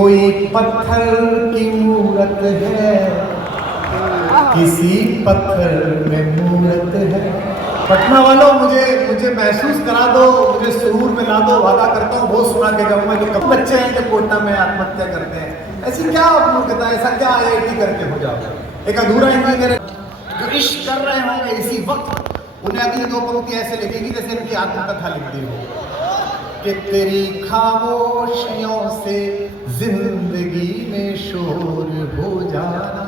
कोई पत्थर की मूरत है, किसी पत्थर में मूरत है। पटना वालों मुझे महसूस करा दो, मुझे सुरूर में ला दो, वादा करता हूँ वो सुना के जाऊंगा जो कब बच्चे हैं जो कोटा में आत्महत्या करते हैं। ऐसी क्या मूर्खता है, ऐसा क्या IIT करके हो जाओगे। एक अधूरा इंजीनियर जो इश्क कर रहे होंगे इसी वक्त, उन्हें अगली दो पंक्ति ऐसे लिखेगी जैसे इनकी आत्मकथा लिखती हो कि तेरी खामोशियों से जिंदगी में शोर हो जाना,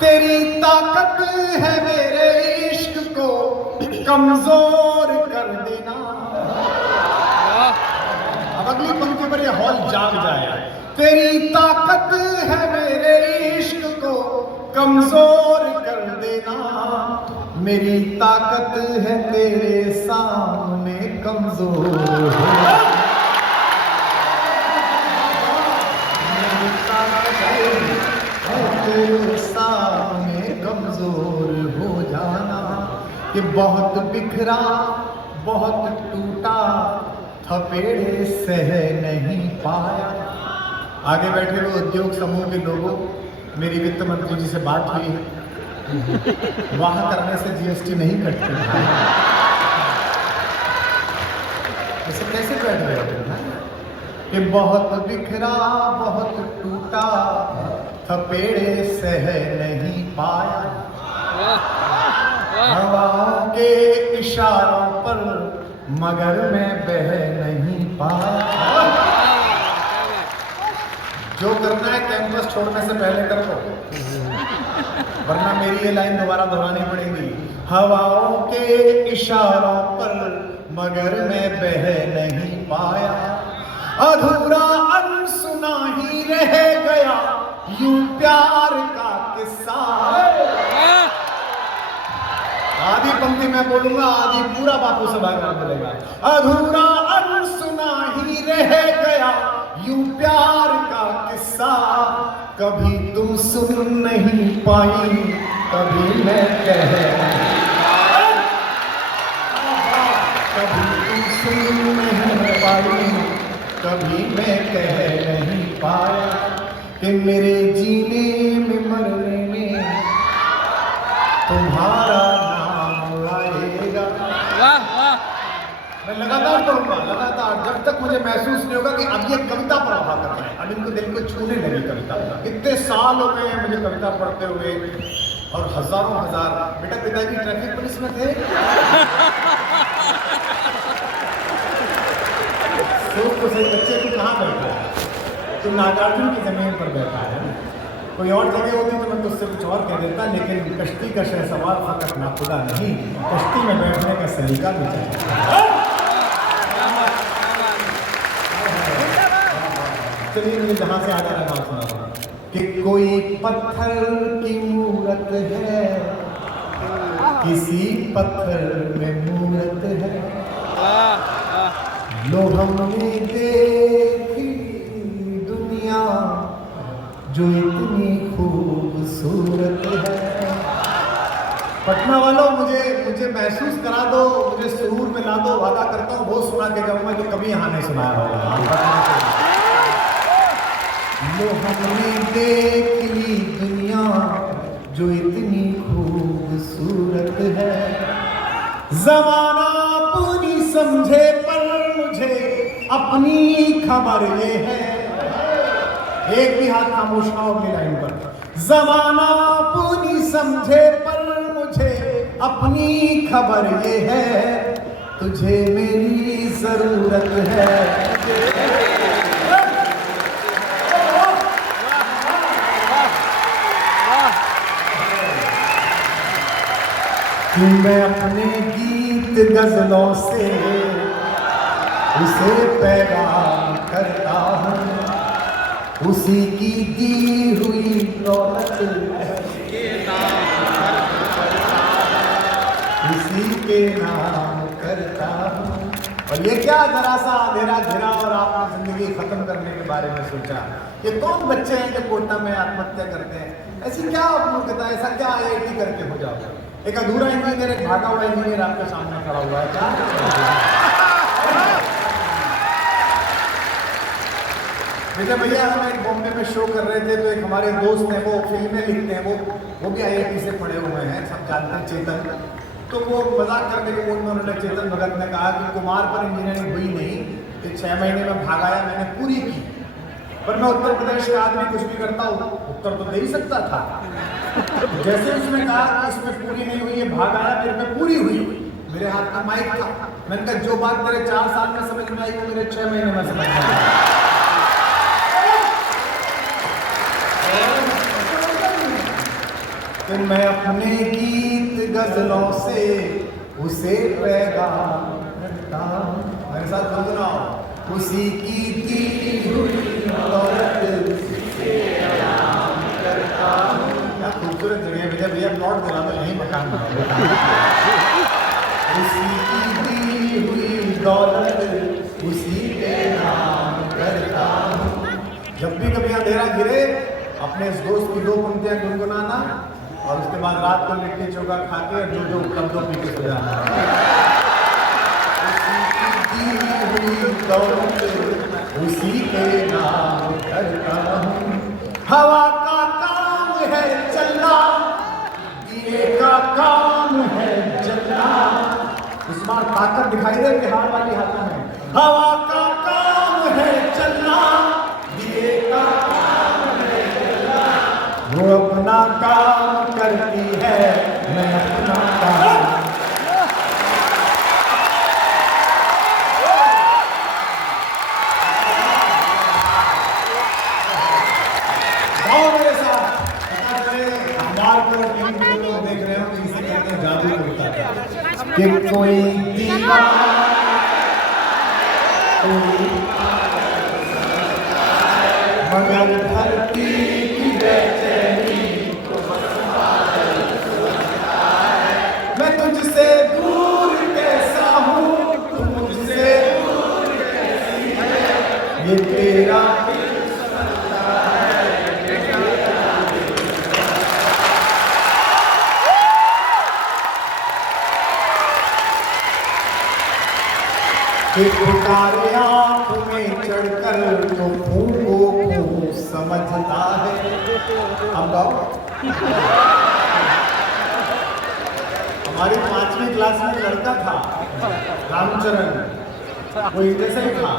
तेरी ताकत है मेरे इश्क को कमजोर कर देना। अब अगली पंक्ति पर यह हॉल जाग जाए। तेरी ताकत है मेरे इश्क को कमजोर कर देना, मेरी ताकत है तेरे सामने कमजोर हो। मेरी ताकत है तेरे सामने कमजोर हो जाना। कि बहुत बिखरा बहुत टूटा थपेड़े सह नहीं पाया। आगे बैठे हुए उद्योग समूह के लोगों, मेरी वित्त मंत्री जी से बात हुई है, वहां करने से GST नहीं कटती। ऐसे कैसे बैठ गए कि बहुत बिखरा बहुत टूटा थपेड़े सह नहीं पाया। हवाओं के इशारों पर मगर मैं बह नहीं पाया। जो करना है कैंपस छोड़ने से पहले कर लो, वरना मेरी ये लाइन दोबारा दोहरानी पड़ेगी। हवाओं के इशारों पर मगर मैं बह नहीं पाया, अधूरा अनसुना ही रह गया यूं प्यार का किस्सा। आधी पंक्ति मैं बोलूंगा, आधी पूरा बापू सभागार बोलेगा। अधूरा अनसुना ही रह गया यूं प्यार का किस्सा, कभी तुम सुन नहीं पाई कभी मैं कह, कभी तुम सुन नहीं पाई कभी मैं कह नहीं पाया। कि मेरे जीने में मरने में तुम्हारा नाम आएगा। मैं लगातार पढ़ूंगा, लगातार, जब तक मुझे महसूस नहीं होगा कि अब ये कविता पर आभा कर रहा है, अब इनको दिल को छूने लगी कविता। इतने साल हो गए हैं मुझे कविता पढ़ते हुए, और हजारों हजार। बेटा पिताजी ट्रैफिक पुलिस में थे। सोच तो सही, बच्चे तू कहाँ बैठा है, तू नागार्जुन की जमीन पर बैठा है। कोई और जगह होती तो मैं तुझसे कुछ और कह देता, लेकिन कश्ती का शहसवार फकत नाखुदा नहीं, कश्ती में बैठने का सलीका भी चाहिए। चलिए मुझे जहाँ से आगे का नाम सुना कि कोई पत्थर की मूरत है, किसी पत्थर में मूरत है। लो हमने देखी दुनिया जो इतनी खूबसूरत है। पटना वालों मुझे महसूस करा दो, मुझे सुरूर में ला दो, वादा करता हूँ वो सुना के जाऊंगा जो कभी यहाँ नहीं सुनाया होगा। लो हमने देख ली दुनिया जो इतनी खूबसूरत है, जमाना पूरी समझे पर मुझे अपनी खबर ये है। एक भी हाथ खामोश ना हो अपनी लाइन पर। जमाना पूरी समझे पर मुझे अपनी खबर ये है, तुझे मेरी जरूरत है। मैं अपने गीत गजलों से उसे पैगाम करता हूँ, उसी की दी हुई दौलत उसी के नाम करता हूँ। और ये क्या जरा सा अंधेरा घिरा और आपने जिंदगी खत्म करने के बारे में सोचा। ये कौन बच्चे हैं जो कोटा में आत्महत्या करते हैं। ऐसी क्या मूर्खता, ऐसा क्या IIT करके हो जाओगे। एक अधूरा इंजीनियर, एक भागा हुआ इंजीनियर आपके सामने खड़ा हुआ है। क्या विजय भैया हम एक बॉम्बे में शो कर रहे थे, तो एक हमारे दोस्त हैं, वो फिल्में लिखते हैं, वो भी IIT से पढ़े हुए हैं, सब जानते हैं, चेतन। तो वो मजाक करने के मूड में उन्होंने, चेतन भगत ने कहा कि कुमार पर इंजीनियरिंग हुई नहीं, ये 6 महीने में भाग आया, मैंने पूरी की। पर मैं उत्तर प्रदेश का आदमी कुछ भी करता हूँ, उत्तर तो दे ही सकता था। जैसे उसने कहा कि इसमें पूरी नहीं हुई, ये भाग आया, मेरे में पूरी हुई। मेरे हाथ में माइक था, मैंने कहा जो बात तेरे 4 साल में समझ में आई वो मेरे 6 महीने में समझ में आई। तो मैं अपने गीत गजलों से उसे पैगाम करता हूं, मेरे साथ गुनगुनाओ, उसी की दी हुई दौलत से आराम करता हूं। क्या खूबसूरत जगह है भैया, प्लॉट दिला दो, यही मकान बनाओ। उसी की दी हुई दौलत उसी पे नाम करता हूं। जब भी कभी अंधेरा गिरे, अपने इस दोस्त की 2 पंक्तियां गुनगुनाना, और उसके बाद रात को लिट्टी चोखा खा के जो कम दो पी के सो जाना। उसी के नाम करता हूँ। हवा का काम है चलना, दिए का काम है जलना। इस बार ताकत दिखाई दे बिहार वाली हाथों में। हवा का काम है चलना, दिए का काम है जलना। वो अपना काम करती है, मैं अपना काम। मेरे साथ अखबार पर लोग देख रहे हो, इसे कहते हैं जादू होता है कि कोई दीवार मगर धरती की बेचैनी को मैं तुझसे दूर कैसा हूँ, तू मुझसे दूर कैसी है, ये तेरा कि पुकारे आँख में चढ़कर तो फूको फूक समझता है। अब गाओ। हमारी 5वीं क्लास में लड़का था रामचरण, वो इधर से ही था।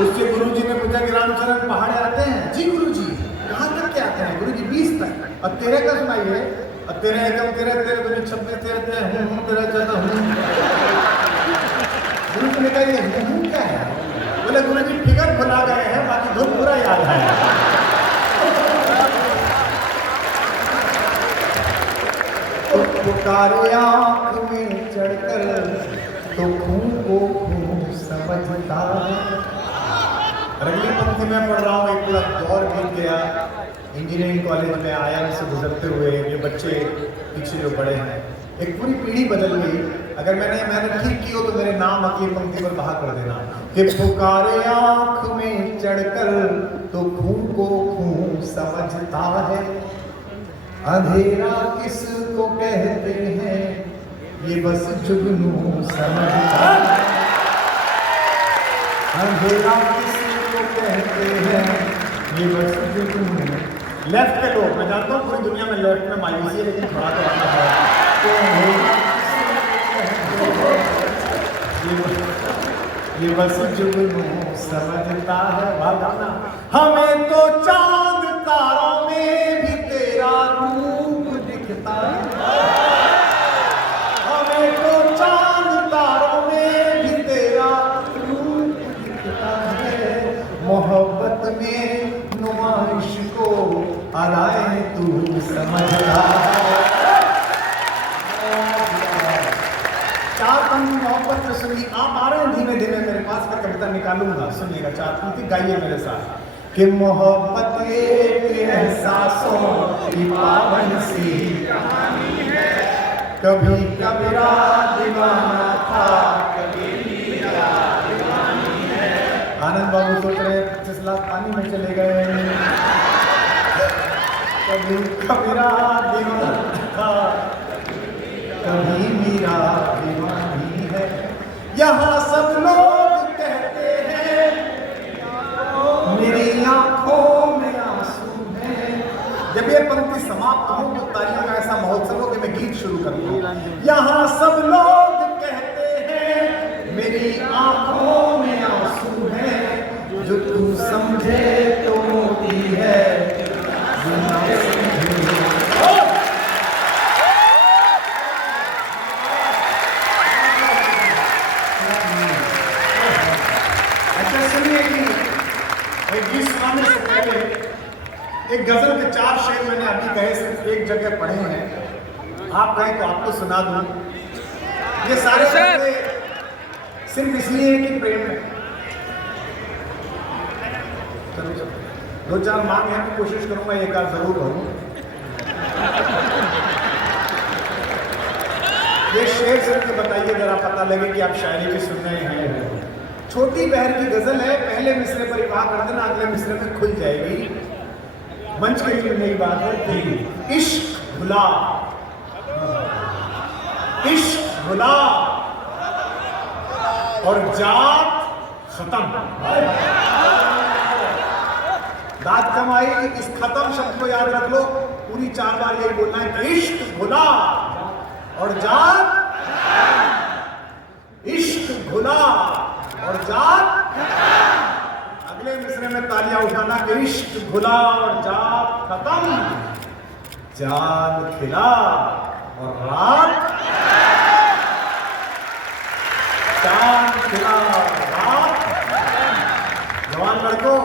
उसके गुरुजी ने पूछा कि रामचरण पहाड़े आते हैं? जी गुरुजी। कहाँ तक के आते हैं? गुरुजी 20 तक। अब तेरे का सुनाइए। अब तेरे एकम तेरे तेरे 26 तेरे तेरे ज्यादा हूँ। गुरु ने कहा ये हुँ क्या है? बोले गुरु जी फिगर भुला गए हैं, बाकी धुन पूरा याद है। पुकारे आँख में चढ़कर तो खून को खून समझता है। अगली पंक्ति में पढ़ रहा हूँ, एक पूरा दौर बीत गया। इंजीनियरिंग कॉलेज में IIM से गुजरते हुए ये बच्चे पीछे जो पड़े हैं, एक पूरी पीढ़ी बदल गई। अगर मैंने ठीक की हो तो मेरे नाम अगली पंक्ति पर बाहर कर देना कि पुकारे आँख में चढ़कर तो खून को खून समझता है। अंधेरा किसको कहते हैं, ये बस जुगनू समझता है। अंधेरा किसको कहते हैं, ये बस जुगनू। लेफ्ट पे लोग, मैं जानता हूँ पूरी दुनिया में लेफ्ट में मायूसी है, लेकिन थोड़ा ये बस जुगनू समझता है। भावना हमें तो चांद तारों में भी तेरा रूप दिखता है। हमें तो चांद तारों में भी तेरा रूप दिखता है। मोहब्बत में नुमाइश को अदाएं तू समझता है। 4 पंक्ति मोहब्बत में सुनिए। आप आ रहे हैं धीमे धीमे मेरे पास, मैं कविता निकालूंगा, सुनिएगा। 4 पंक्ति गाइए मेरे साथ कि मोहब्बत एक एहसासों की पावन सी कहानी है। कभी कबीरा दीवाना था, कभी मीरा दीवानी है। आनंद बाबू सोच रहे 25 लाख पानी में चले गए। कभी कबीरा दीवाना था, कभी मीरा दीवानी है। यहाँ सब लोग कहते हैं जब ये पंक्ति समाप्त हो तो तालियों का ऐसा महोत्सव हो कि मैं गीत शुरू कर दूं। यहाँ सब लोग कहते हैं मेरी आंखों में आंसू है, जो तू समझे तो मोती है, जो ना समझे। अच्छा सुनिए कि एक गीत सुनाने से पहले एक गजल के 4 शेर मैंने अभी कहे, सिर्फ एक जगह पढ़े हैं। आप कहें तो आपको सुना दूं। ये सारे शेर सिर्फ इसलिए कि प्रेम है। चलो 2-4 मांग है, मैं कोशिश करूंगा एक आध जरूर करूं। ये शेर सिर्फ बताइए जरा, पता लगे कि आप शायरी भी सुन रहे हैं। छोटी बहर की गजल है, पहले मिसरे पर विवाह कर देना, अगले मिसरे में खुल जाएगी। मंच के लिए नई बात है। इश्क भुला, इश्क भुला और जात खत्म। दाद कम आई, इस खत्म शब्द को याद रख लो। पूरी 4 बार यही बोलना है कि इश्क भुला और जात, इश्क भुला और जात। अगले मिसरे में तालियां उठाना कि इश्क भुला और जात खत्म, चांद खिला और रात, चांद खिला रात। जवान लड़कों,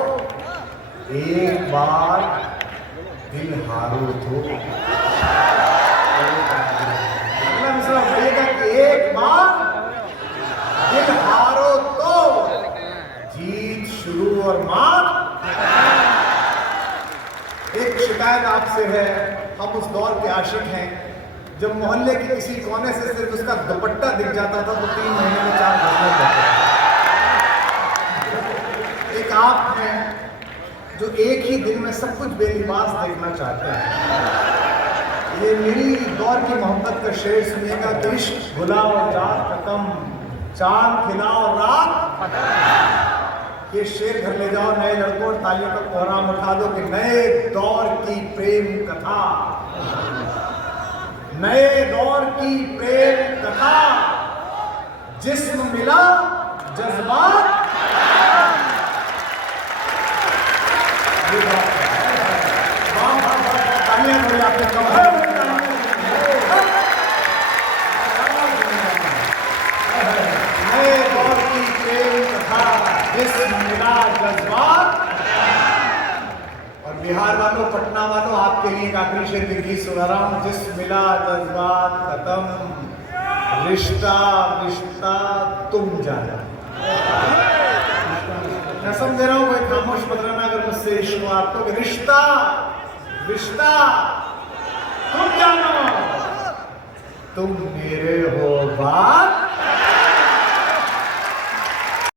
एक बार दिल हारो तो, अगला मिसरा बोलेगा कि एक बार दिल हारो तो जीत शुरू और मात। एक शिकायत आपसे है, हम उस दौर के आशिक हैं जब मोहल्ले के किसी कोने से सिर्फ उसका दुपट्टा दिख जाता था तो 3 महीने में 4 गजलें करते। एक आप हैं जो एक ही दिन में सब कुछ बेलिबास देखना चाहते हैं। ये मेरी दौर की मोहब्बत का शेर सुनिएगा कि इश्क भुला और जात खत्म, चांद खिला और रात। ये शेर घर ले जाओ नए लड़कों और तालियों का कोहराम उठा दो कि नए दौर की प्रेम कथा, नए दौर की प्रेम कथा, जिस्म मिला जज्बात। तालियां थोड़ी आपने कम नए दौर की प्रेम कथा, जिस्म मिला जज्बात। और बिहार वालों, पटना वालों, आपके लिए एक आखिरी शेर की गीत सुना रहा हूं। जिस्म मिला जज्बात खत्म, रिश्ता रिश्ता तुम जाना। कसम दे रहा हूं, कोई खामोश मत रहना अगर मुझसे इश्क हो आपको कि रिश्ता रिश्ता तुम जानो, तुम मेरे हो बात।